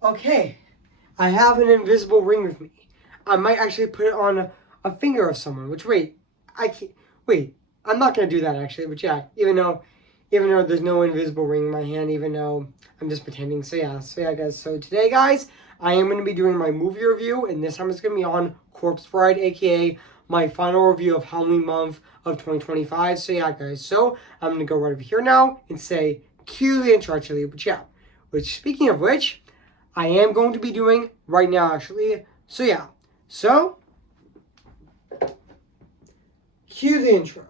Okay, I have an invisible ring with me. I might actually put it on a finger of someone. Which I can't. Wait, I'm not gonna do that actually. But yeah, even though there's no invisible ring in my hand, even though I'm just pretending. So yeah, guys. So today, guys, I am gonna be doing my movie review, and this time it's gonna be on Corpse Bride, aka my final review of Halloween month of 2025. So yeah, guys. So I'm gonna go right over here now and say cue the intro actually. But yeah, which speaking of which. I am going to be doing right now, actually. So, yeah. So, cue the intro.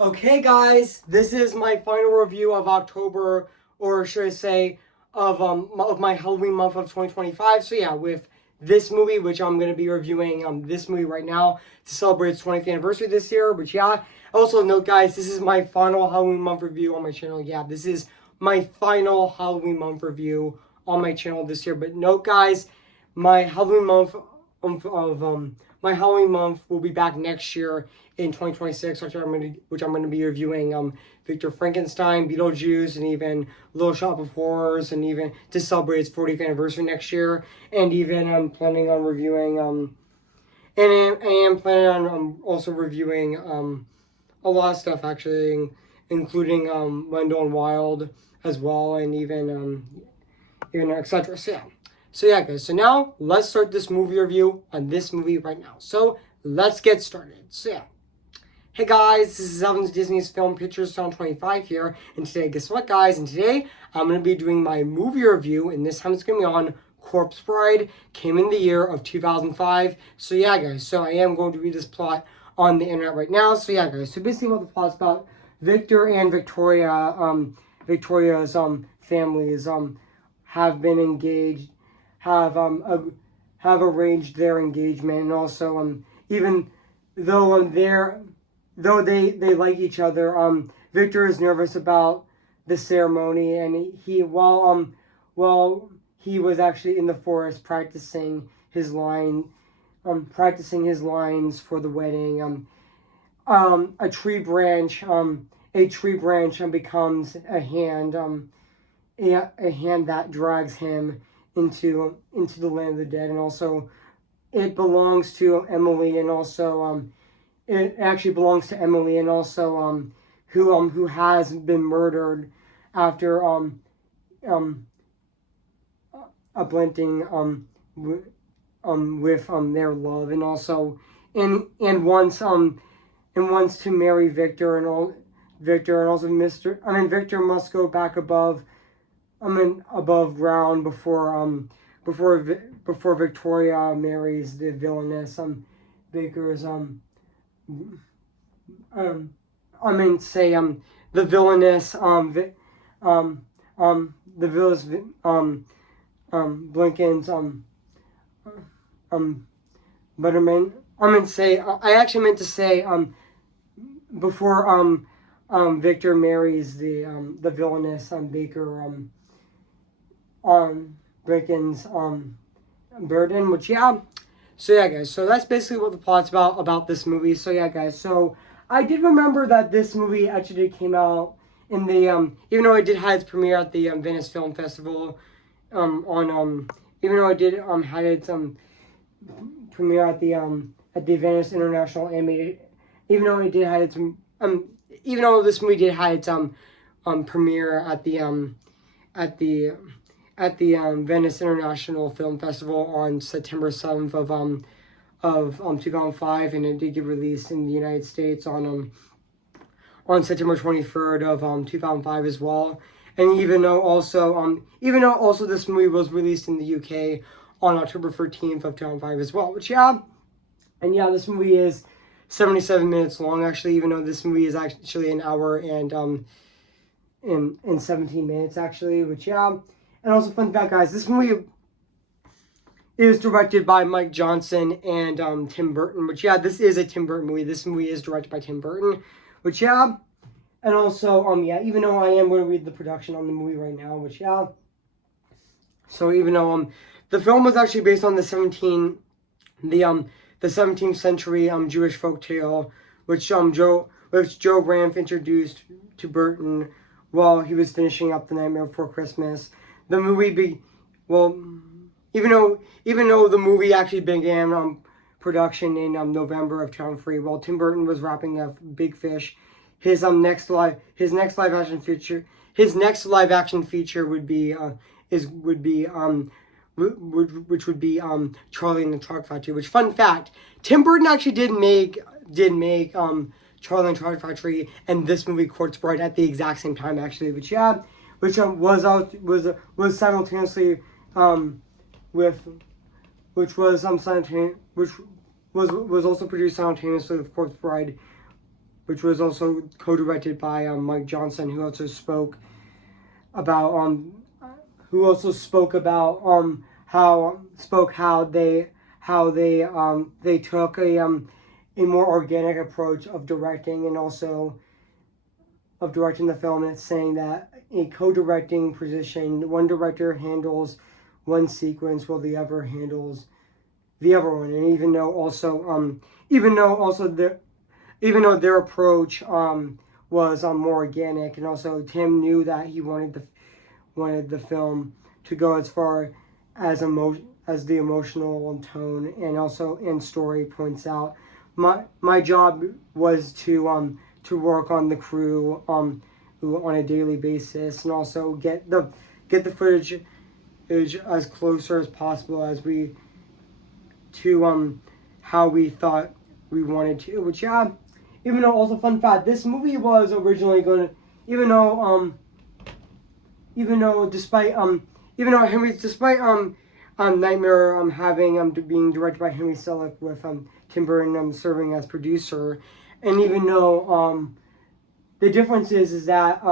Okay, guys, this is my final review of October, or should I say, of my Halloween month of 2025. So yeah, with this movie, which I'm gonna be reviewing this movie right now to celebrate its 20th anniversary this year. But yeah, also note, guys, this is my final Halloween month review on my channel. Yeah, this is my final Halloween month review on my channel this year. But note, guys, my Halloween month my Halloween month will be back next year in 2026, which I'm gonna be reviewing Victor Frankenstein, Beetlejuice, and even Little Shop of Horrors, and even to celebrate its 40th anniversary next year, and even I'm planning on reviewing and I am planning on also reviewing a lot of stuff actually, including Wendell and Wild as well, and even etc. So yeah, guys. So now let's start this movie review on this movie right now. So let's get started. So yeah. Hey guys, this is Evan's Disney's Film Pictures 2025 here, and today, guess what, guys? And today I'm going to be doing my movie review, and this time it's going to be on Corpse Bride. Came in the year of 2005. So yeah, guys. So I am going to read this plot on the internet right now. So yeah, guys. So basically, what the plot's about: Victor and Victoria's families have been engaged, have have arranged their engagement, and also even though they like each other, Victor is nervous about the ceremony, and while he was actually in the forest practicing his lines for the wedding, a tree branch becomes a hand that drags him into the land of the dead, and also it belongs to Emily, and also it actually belongs to Emily, and also who has been murdered after ablenting with their love, and also and wants to marry Victor, and also Victor must go back above ground before Victoria marries the villainous Baker's say the villainous the villainous Blinken's Butterman. I actually meant to say before Victor marries the villainous Baker Blinken's Burden, which yeah. So yeah, guys. So that's basically what the plot's about this movie. So yeah, guys. So I did remember that this movie actually came out in the even though it did have its premiere at the Venice Film Festival on even though it did had its premiere at the Venice International Animated, even though it did had its even though this movie did have its premiere at the Venice International Film Festival on September 7th of 2005, and it did get released in the United States on September 23rd of 2005 as well. And even though also this movie was released in the UK on October 13th of 2005 as well. Which yeah, and yeah, this movie is 77 minutes long actually, even though this movie is actually an hour and in 17 minutes actually, which yeah. And also, fun fact, guys, this movie is directed by Mike Johnson and Tim Burton, which yeah, this is a Tim Burton movie. This movie is directed by Tim Burton, which yeah. And also, yeah, even though I am going to read the production on the movie right now, which, yeah. So even though, the film was actually based on the 17th century, Jewish folktale, which, Joe Ranft introduced to Burton while he was finishing up The Nightmare Before Christmas. The movie, even though the movie actually began, production in November of 2003, while Tim Burton was wrapping up Big Fish, his next live action feature would be which would be Charlie and the Chocolate Factory. Which, fun fact, Tim Burton actually did make Charlie and the Chocolate Factory and this movie Corpse Bride at the exact same time, actually. Which was simultaneously which was also produced simultaneously with Corpse Bride, which was also co-directed by Mike Johnson, who also spoke about how they took a more organic approach of directing, and also of directing the film, and it's saying that a co-directing position, one director handles one sequence while the other handles the other one. And even though their approach was more organic, and also Tim knew that he wanted the film to go as far as the emotional tone and story points out. My job was to work on the crew on a daily basis, and also get the footage as closer as possible as we to how we thought we wanted to. Which, yeah, even though, also fun fact, this movie was originally going to, despite Nightmare having being directed by Henry Selick with Tim Burton serving as producer, and even though the difference is that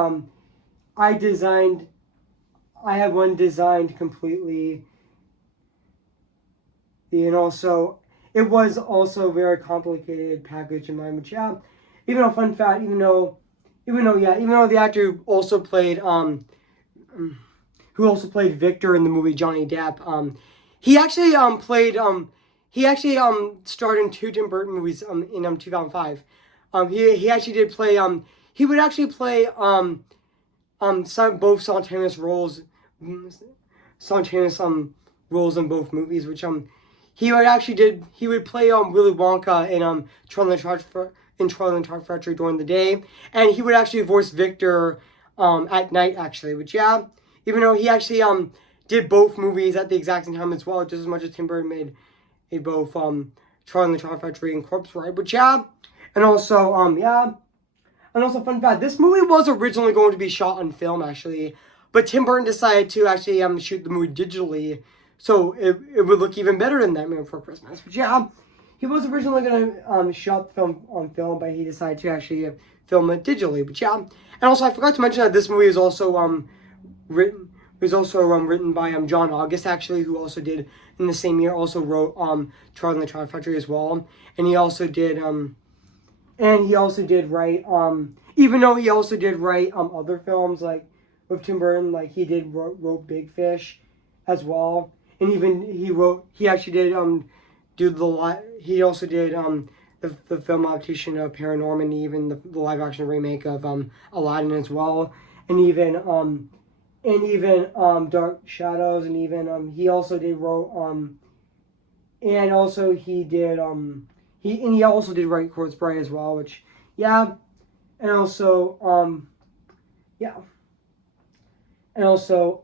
I had one designed completely, and also it was also very complicated package in mind. Which, yeah, even though, fun fact, even though the actor who also played Victor in the movie, Johnny Depp, he actually starred in two Tim Burton movies in 2005. He actually did play he would actually play both simultaneous roles in both movies, which he would play Willy Wonka in Charlie and the Chocolate Factory during the day, and he would actually voice Victor at night, actually. Which, yeah, even though he actually did both movies at the exact same time as well, just as much as Tim Burton made both Charlie and the Chocolate Factory and Corpse Bride. Which, yeah, and also fun fact, this movie was originally going to be shot on film, actually, but Tim Burton decided to actually shoot the movie digitally, so it would look even better than Nightmare Before Christmas. But, yeah, he was originally going to shot the film on film, but he decided to actually film it digitally. But, yeah, and also I forgot to mention that this movie is also written by John August, actually, who also did, in the same year, also wrote Charlie and the Chocolate Factory as well, and he also did write even though he also did write other films, like with Tim Burton, like he wrote Big Fish as well, and even he also did the film adaptation of Paranorman, and even the live action remake of Aladdin as well, and even Dark Shadows, and even he also did wrote and also he did he also did write Corpse Bride as well, which, yeah, and also yeah, and also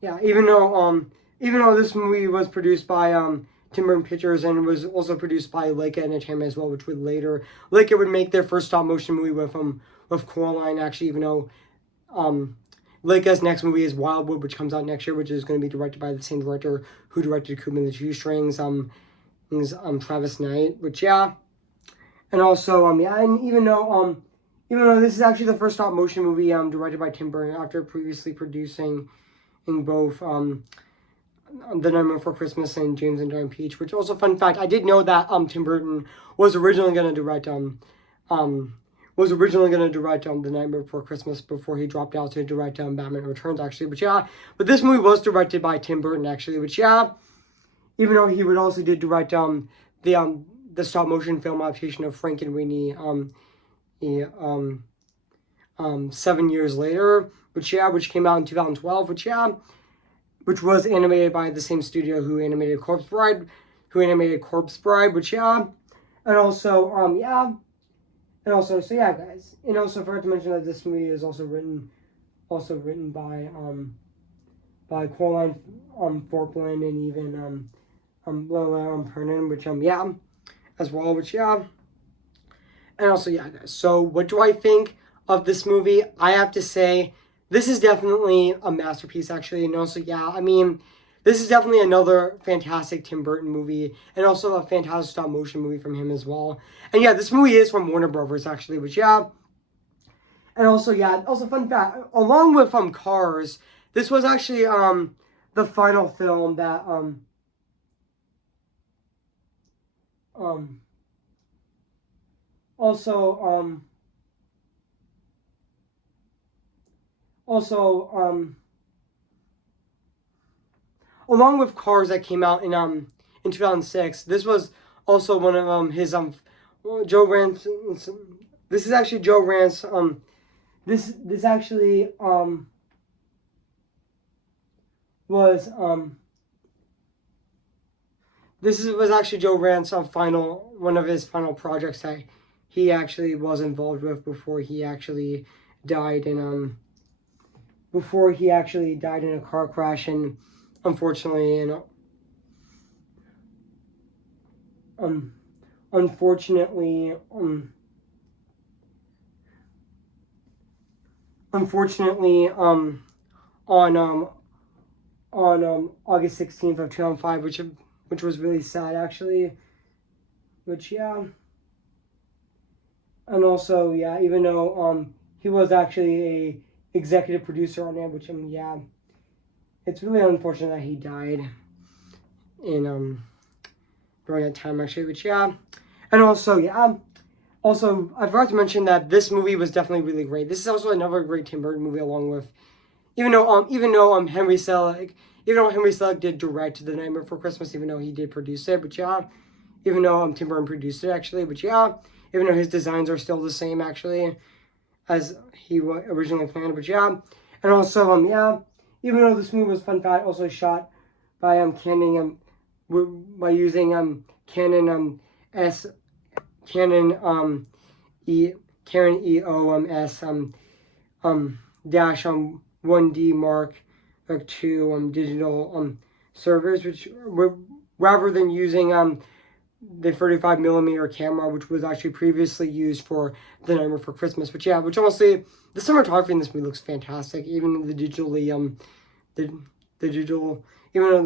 yeah, even though this movie was produced by Tim Burton Pictures, and was also produced by Leica Entertainment as well, which would later Leica would make their first stop motion movie with Coraline, actually, even though Leica's next movie is Wildwood, which comes out next year, which is going to be directed by the same director who directed Cuba and the Two Strings, Travis Knight. Which, yeah, and also yeah, and even though this is actually the first stop motion movie directed by Tim Burton after previously producing in both The Nightmare Before Christmas and James and Giant Peach. Which also, fun fact, I did know that Tim Burton was originally going to direct The Nightmare Before Christmas before he dropped out to direct Batman Returns, actually. But yeah, but this movie was directed by Tim Burton, actually. But yeah, even though he would also did direct the stop motion film adaptation of Frankenweenie 7 years later, which came out in 2012, which was animated by the same studio who animated Corpse Bride, which and also so yeah, guys, and also forgot to mention that this movie is also written by Coraline Thorpeland and even Lola Pernin, which as well, which and also guys. So what do I think of this movie? I have to say this is definitely a masterpiece, actually, and also I mean, this is definitely another fantastic Tim Burton movie, and also a fantastic stop motion movie from him as well. And this movie is from Warner Brothers, actually, which and also also fun fact, along with Cars, this was actually the final film that along with Cars that came out in 2006, this was also one of his Joe Rance. This is actually Joe Rance. This actually was was actually Joe Rance's one of his final projects that he actually was involved with before he actually died in a car crash, and unfortunately on August 16th of 2005, which was really sad, actually. Which and also even though he was actually a executive producer on it, which it's really unfortunate that he died in during that time, actually. Which and also also I forgot to mention that this movie was definitely really great. This is also another great Tim Burton movie, along with even though Henry Selick did direct The Nightmare Before Christmas, even though he did produce it, but even though Tim Burton produced it, actually, but even though his designs are still the same, actually, as he originally planned, but and also even though this movie was, fun fact, also shot by Canon by using Canon EOS dash 1D Mark II digital servers, which were, rather than using the 35mm camera, which was actually previously used for The Nightmare Before Christmas. Which honestly, the cinematography in this movie looks fantastic. Even the digitally the digital, even though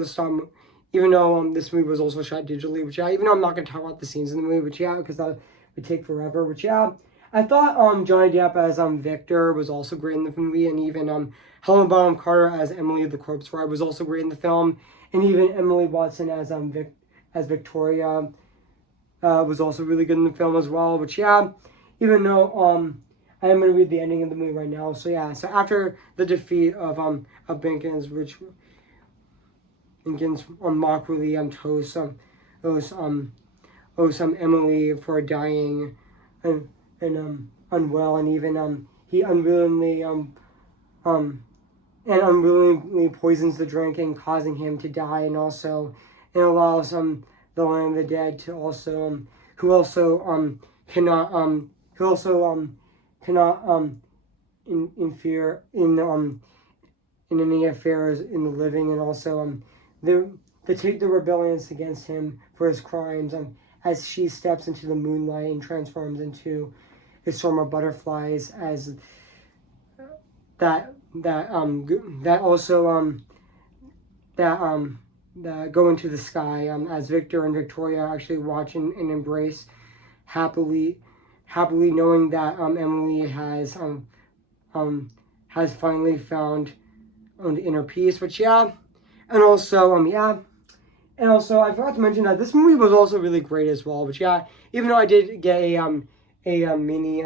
this movie was also shot digitally, which even though I'm not gonna talk about the scenes in the movie, which because that would take forever, which I thought Johnny Depp as Victor was also great in the movie, and even Helena Bonham Carter as Emily of the Corpse Bride was also great in the film, and even Emily Watson as Victoria was also really good in the film as well. Which even though I am gonna read the ending of the movie right now. So so after the defeat of Binkins, which Binkins mockingly toasts Emily for dying and unwell, and even he unwillingly poisons the drink and causing him to die, and also allows the Land of the Dead to also cannot interfere in any affairs in the living, and also they take the rebellions against him for his crimes as she steps into the moonlight and transforms into a swarm of butterflies as that go into the sky as Victor and Victoria actually watch and embrace happily knowing that Emily has finally found inner peace. Which And also, yeah. And also, I forgot to mention that this movie was also really great as well. But yeah, even though I did get mini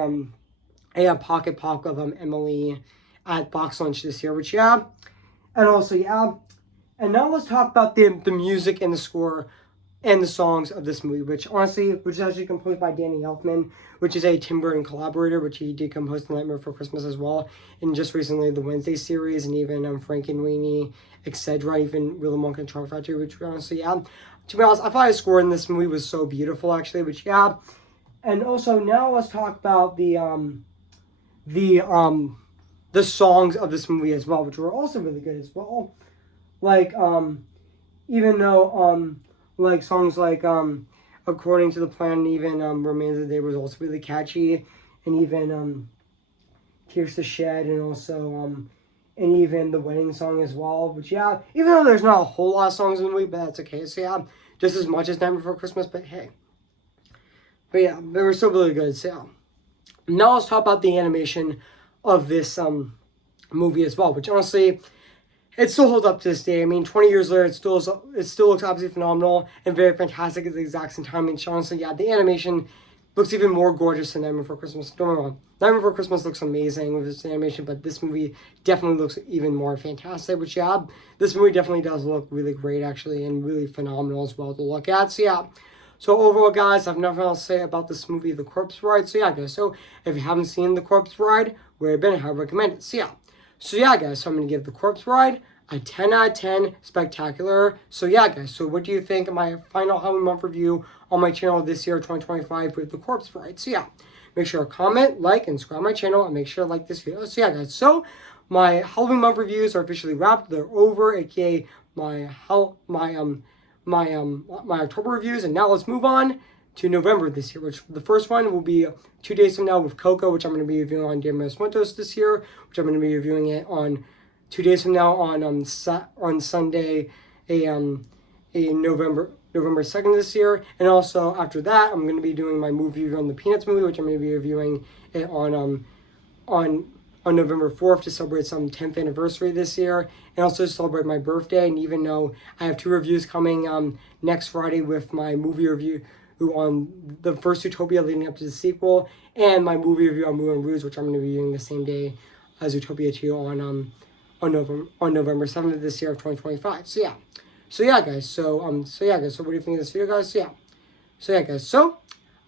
a pocket pop of Emily at box lunch this year, which yeah. And also, yeah. And now let's talk about the music and the score and the songs of this movie, which is actually composed by Danny Elfman, which is a Tim Burton collaborator, which he did compose The Nightmare Before Christmas as well, and just recently the Wednesday series, and even Frankenweenie, etc., even Willy Wonka and Chocolate Factory, which honestly, yeah. To be honest, I thought the score in this movie was so beautiful, actually, which, yeah. And also, now let's talk about the songs of this movie as well, which were also really good as well. Like, even though, like, songs like, According to the Plan, even, Remains of the Day was also really catchy, and even, Tears to Shed, and also, and even the wedding song as well, which, yeah, even though there's not a whole lot of songs in the movie, but that's okay, so, yeah, just as much as Night Before Christmas, but hey. But, yeah, they were still really good, so, yeah. Now let's talk about the animation of this, movie as well, which, honestly, it still holds up to this day. I mean, 20 years later, it still looks absolutely phenomenal and very fantastic at the exact same time. I mean, honestly, yeah, the animation looks even more gorgeous than Nightmare Before Christmas. Don't get me wrong, Nightmare Before Christmas looks amazing with this animation, but this movie definitely looks even more fantastic. Which, yeah, this movie definitely does look really great, actually, and really phenomenal as well to look at. So, yeah. So overall, guys, I've nothing else to say about this movie, The Corpse Bride. So, yeah, guys. So, if you haven't seen The Corpse Bride, where have been, I recommend it. So, yeah. So, yeah, guys. So, I'm going to give The Corpse Bride a 10 out of 10 spectacular. So yeah, guys, so what do you think of my final Halloween month review on my channel this year, 2025, with The Corpse Bride? So yeah, make sure to comment, like, and subscribe to my channel, and make sure to like this video. So yeah, guys, so my Halloween month reviews are officially wrapped. They're over, aka my October reviews, and now let's move on to November this year, which the first one will be 2 days from now with Coco, which I'm going to be reviewing on Dia de Muertos this year, which I'm going to be reviewing it on 2 days from now on Sunday, November 2nd this year, and also after that I'm going to be doing my movie review on the Peanuts movie, which I'm going to be reviewing it on November 4th to celebrate some 10th anniversary this year, and also to celebrate my birthday. And even though I have 2 reviews coming next Friday with my movie review on the first Zootopia leading up to the sequel, and my movie review on Moulin Rouge, which I'm going to be doing the same day as Zootopia 2 on November 7th of this year of 2025. So yeah, guys. So what do you think of this video, guys? So yeah, guys. So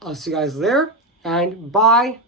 I'll see you guys there, and bye.